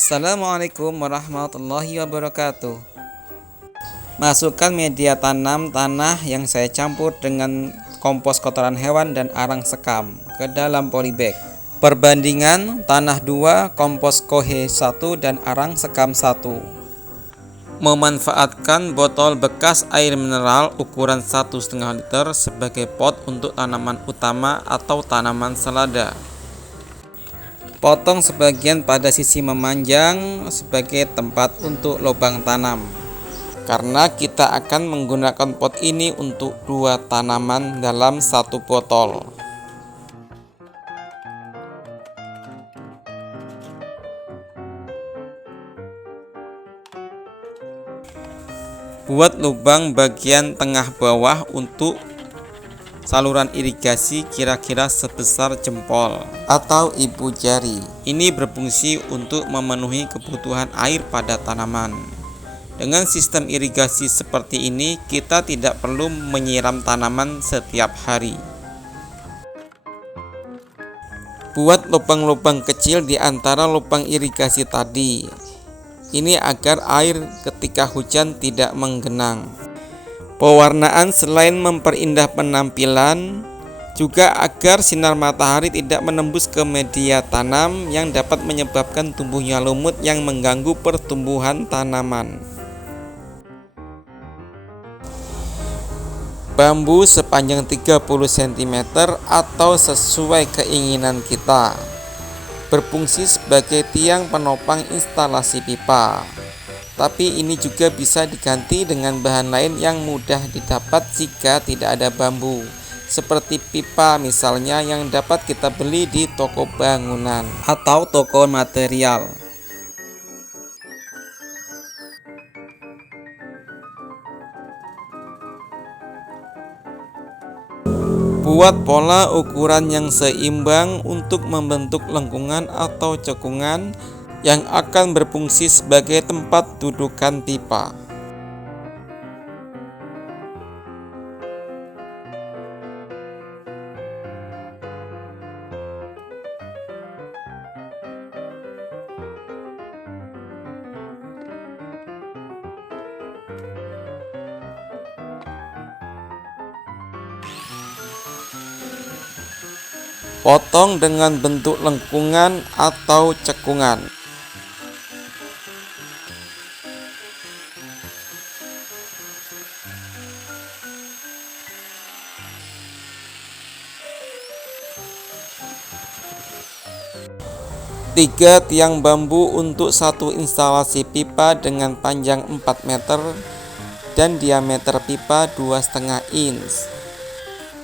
Assalamualaikum warahmatullahi wabarakatuh. Masukkan media tanam tanah yang saya campur dengan kompos kotoran hewan dan arang sekam ke dalam polybag. Perbandingan tanah 2, kompos kohe 1 dan arang sekam 1. Memanfaatkan botol bekas air mineral ukuran 1,5 liter sebagai pot untuk tanaman utama atau tanaman selada. Potong sebagian pada sisi memanjang sebagai tempat untuk lubang tanam. Karena kita akan menggunakan pot ini untuk 2 tanaman dalam 1 botol. Buat lubang bagian tengah bawah untuk saluran irigasi kira-kira sebesar jempol atau ibu jari. Ini berfungsi untuk memenuhi kebutuhan air pada tanaman. Dengan sistem irigasi seperti ini, kita tidak perlu menyiram tanaman setiap hari. Buat lubang-lubang kecil di antara lubang irigasi tadi. Ini agar air ketika hujan tidak menggenang. Pewarnaan selain memperindah penampilan, juga agar sinar matahari tidak menembus ke media tanam yang dapat menyebabkan tumbuhnya lumut yang mengganggu pertumbuhan tanaman. Bambu sepanjang 30 cm atau sesuai keinginan kita, berfungsi sebagai tiang penopang instalasi pipa. Tapi ini juga bisa diganti dengan bahan lain yang mudah didapat jika tidak ada bambu, seperti pipa misalnya yang dapat kita beli di toko bangunan atau toko material. Buat pola ukuran yang seimbang untuk membentuk lengkungan atau cekungan yang akan berfungsi sebagai tempat dudukan pipa. Potong dengan bentuk lengkungan atau cekungan. Tiga tiang bambu untuk 1 instalasi pipa dengan panjang 4 meter dan diameter pipa 2,5 inch.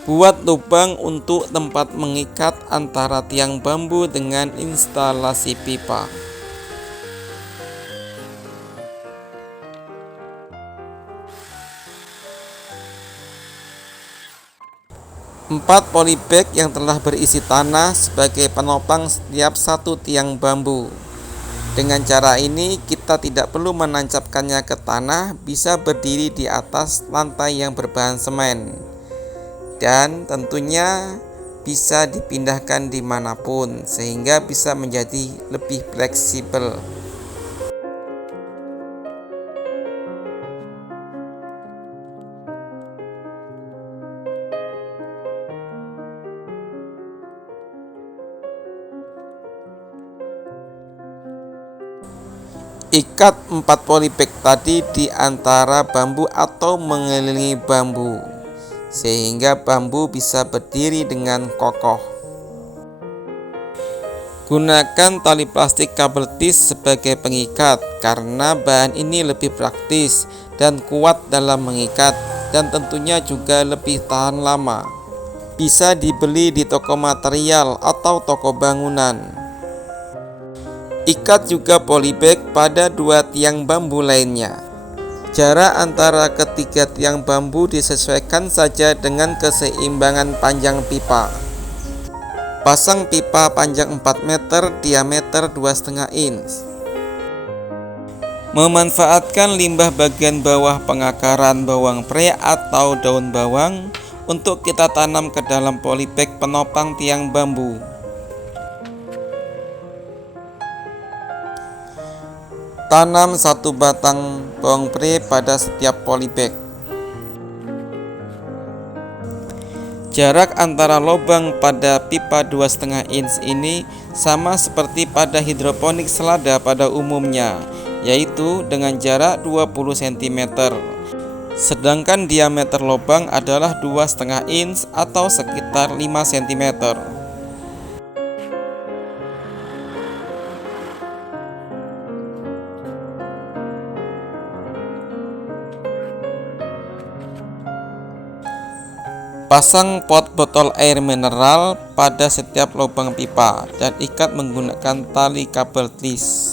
Buat lubang untuk tempat mengikat antara tiang bambu dengan instalasi pipa. Empat polybag yang telah berisi tanah sebagai penopang setiap 1 tiang bambu. Dengan cara ini kita tidak perlu menancapkannya ke tanah, bisa berdiri di atas lantai yang berbahan semen. Dan tentunya bisa dipindahkan dimanapun sehingga bisa menjadi lebih fleksibel. Ikat 4 polybag tadi di antara bambu atau mengelilingi bambu, sehingga bambu bisa berdiri dengan kokoh. Gunakan tali plastik kabel tis sebagai pengikat karena bahan ini lebih praktis dan kuat dalam mengikat dan tentunya juga lebih tahan lama. Bisa dibeli di toko material atau toko bangunan. Ikat juga polybag pada 2 tiang bambu lainnya. Jarak antara ketiga tiang bambu disesuaikan saja dengan keseimbangan panjang pipa. Pasang pipa panjang 4 meter, diameter 2,5 inch. Memanfaatkan limbah bagian bawah pengakaran bawang pre atau daun bawang untuk kita tanam ke dalam polybag penopang tiang bambu. Tanam satu batang bawang pere pada setiap polybag. Jarak antara lubang pada pipa 2,5 inch ini sama seperti pada hidroponik selada pada umumnya, yaitu dengan jarak 20 cm. Sedangkan diameter lubang adalah 2,5 inch atau sekitar 5 cm. Pasang pot botol air mineral pada setiap lubang pipa dan ikat menggunakan tali kabel tis.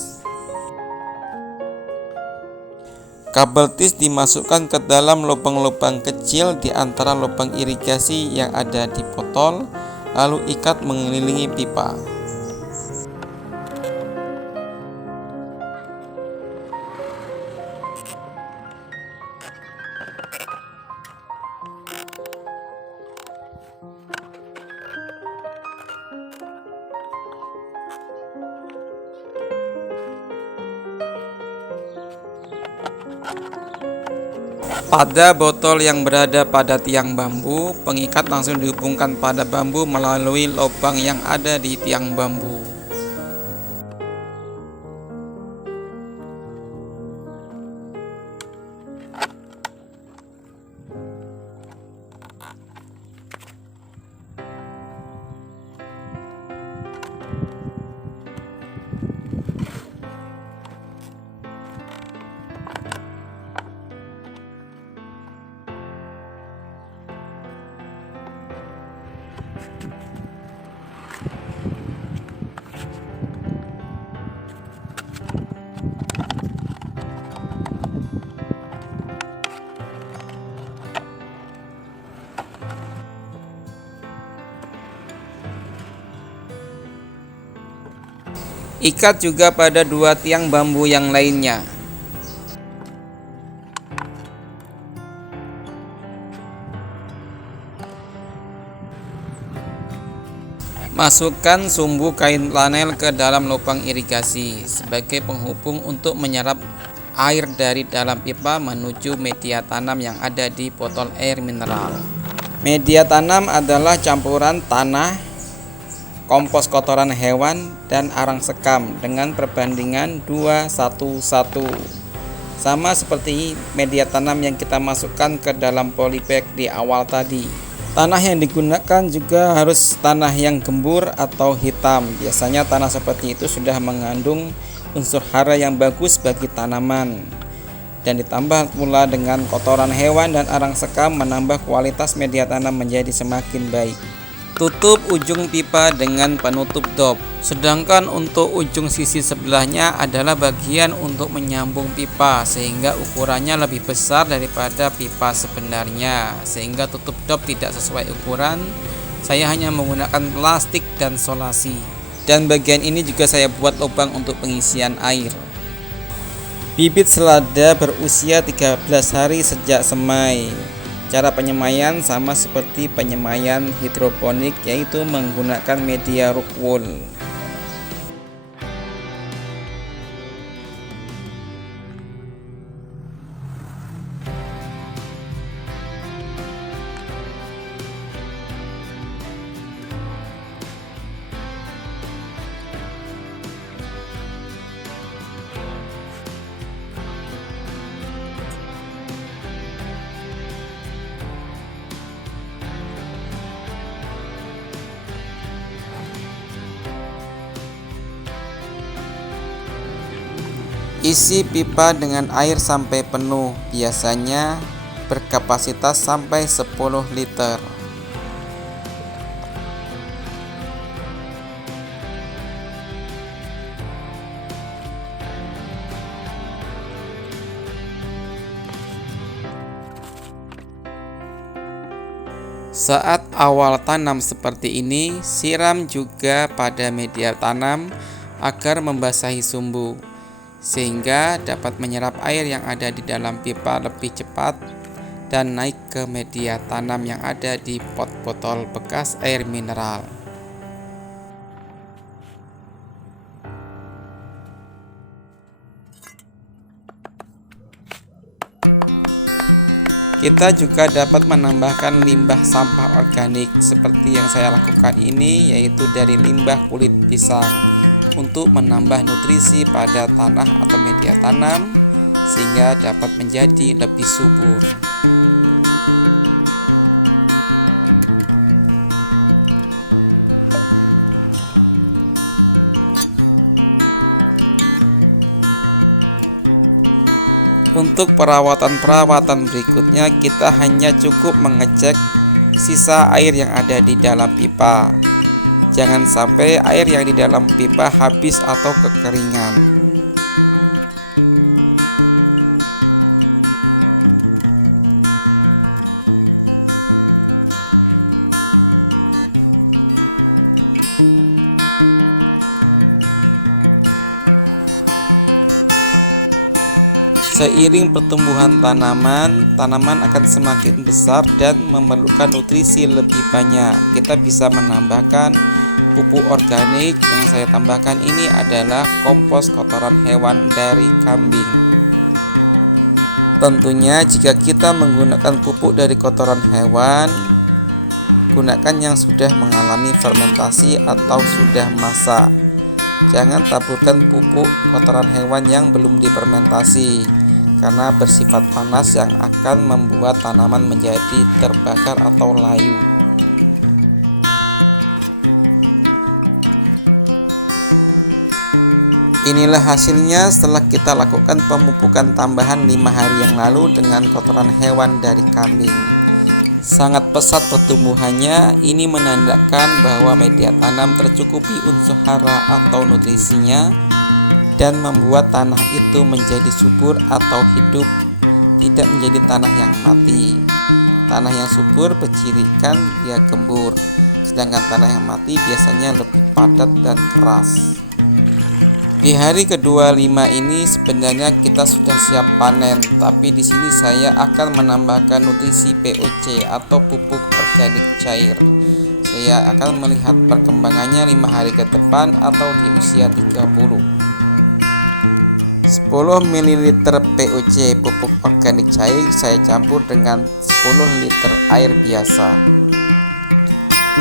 Kabel tis dimasukkan ke dalam lubang-lubang kecil di antara lubang irigasi yang ada di botol, lalu ikat mengelilingi pipa. Pada botol yang berada pada tiang bambu, pengikat langsung dihubungkan pada bambu melalui lubang yang ada di tiang bambu. Ikat juga pada dua tiang bambu yang lainnya. Masukkan sumbu kain flanel ke dalam lubang irigasi sebagai penghubung untuk menyerap air dari dalam pipa menuju media tanam yang ada di botol air mineral. Media tanam adalah campuran tanah, kompos kotoran hewan, dan arang sekam dengan perbandingan 2:1:1. Sama seperti media tanam yang kita masukkan ke dalam polybag di awal tadi. Tanah yang digunakan juga harus tanah yang gembur atau hitam. Biasanya tanah seperti itu sudah mengandung unsur hara yang bagus bagi tanaman. Dan ditambah pula dengan kotoran hewan dan arang sekam menambah kualitas media tanam menjadi semakin baik. Tutup ujung pipa dengan penutup dop. Sedangkan untuk ujung sisi sebelahnya adalah bagian untuk menyambung pipa sehingga ukurannya lebih besar daripada pipa sebenarnya, sehingga tutup dop tidak sesuai ukuran. Saya hanya menggunakan plastik dan solasi. Dan bagian ini juga saya buat lubang untuk pengisian air. Bibit selada berusia 13 hari sejak semai. Cara penyemaian sama seperti penyemaian hidroponik, yaitu menggunakan media rock wool. Isi pipa dengan air sampai penuh, biasanya berkapasitas sampai 10 liter. Saat awal tanam seperti ini, siram juga pada media tanam agar membasahi sumbu, sehingga dapat menyerap air yang ada di dalam pipa lebih cepat dan naik ke media tanam yang ada di pot botol bekas air mineral. Kita juga dapat menambahkan limbah sampah organik seperti yang saya lakukan ini, yaitu dari limbah kulit pisang untuk menambah nutrisi pada tanah atau media tanam sehingga dapat menjadi lebih subur. Untuk perawatan berikutnya, kita hanya cukup mengecek sisa air yang ada di dalam pipa. Jangan sampai air yang di dalam pipa habis atau kekeringan. Seiring pertumbuhan tanaman akan semakin besar dan memerlukan nutrisi lebih banyak. Kita bisa menambahkan pupuk organik. Yang saya tambahkan ini adalah kompos kotoran hewan dari kambing. Tentunya jika kita menggunakan pupuk dari kotoran hewan, gunakan yang sudah mengalami fermentasi atau sudah masak. Jangan taburkan pupuk kotoran hewan yang belum difermentasi, karena bersifat panas yang akan membuat tanaman menjadi terbakar atau layu. Inilah hasilnya setelah kita lakukan pemupukan tambahan 5 hari yang lalu dengan kotoran hewan dari kambing. Sangat pesat pertumbuhannya. Ini menandakan bahwa media tanam tercukupi unsur hara atau nutrisinya dan membuat tanah itu menjadi subur atau hidup, tidak menjadi tanah yang mati. Tanah yang subur bercirikan dia gembur, sedangkan tanah yang mati biasanya lebih padat dan keras. Di hari ke-25 ini sebenarnya kita sudah siap panen, tapi di sini saya akan menambahkan nutrisi POC atau pupuk organik cair. Saya akan melihat perkembangannya 5 hari ke depan atau di usia 30. 10 ml POC pupuk organik cair saya campur dengan 10 liter air biasa.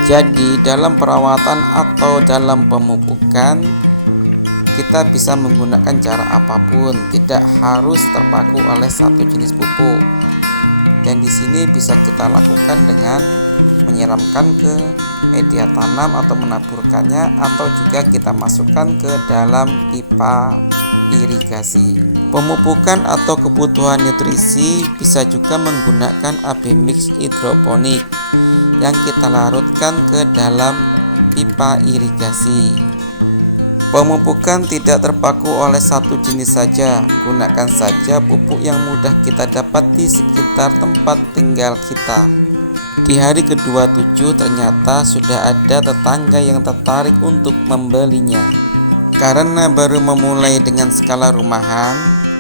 Jadi dalam perawatan atau dalam pemupukan kita bisa menggunakan cara apapun, tidak harus terpaku oleh satu jenis pupuk. Dan di sini bisa kita lakukan dengan menyiramkan ke media tanam atau menaburkannya, atau juga kita masukkan ke dalam pipa irigasi. Pemupukan atau kebutuhan nutrisi bisa juga menggunakan AB mix hidroponik yang kita larutkan ke dalam pipa irigasi. Pemupukan tidak terpaku oleh satu jenis saja. Gunakan saja pupuk yang mudah kita dapat di sekitar tempat tinggal kita. Di hari ke-27 ternyata sudah ada tetangga yang tertarik untuk membelinya. Karena baru memulai dengan skala rumahan,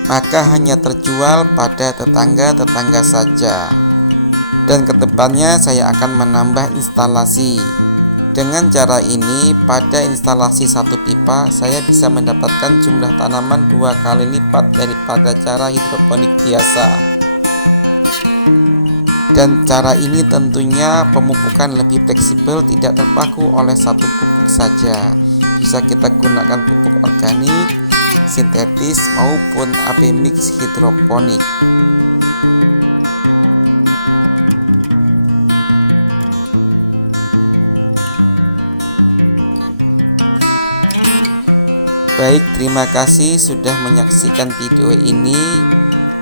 maka hanya terjual pada tetangga-tetangga saja. Dan kedepannya saya akan menambah instalasi. Dengan cara ini, pada instalasi satu pipa, saya bisa mendapatkan jumlah tanaman 2 kali lipat daripada cara hidroponik biasa. Dan cara ini tentunya pemupukan lebih fleksibel, tidak terpaku oleh satu pupuk saja. Bisa kita gunakan pupuk organik, sintetis, maupun AB mix hidroponik. Baik, terima kasih sudah menyaksikan video ini.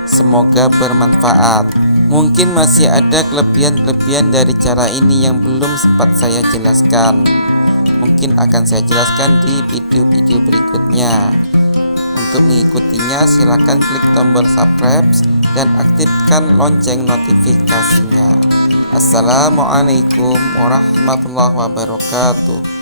Semoga bermanfaat. Mungkin masih ada kelebihan-kelebihan dari cara ini yang belum sempat saya jelaskan. Mungkin akan saya jelaskan di video-video berikutnya. Untuk mengikutinya silakan klik tombol subscribe dan aktifkan lonceng notifikasinya. Assalamualaikum warahmatullahi wabarakatuh.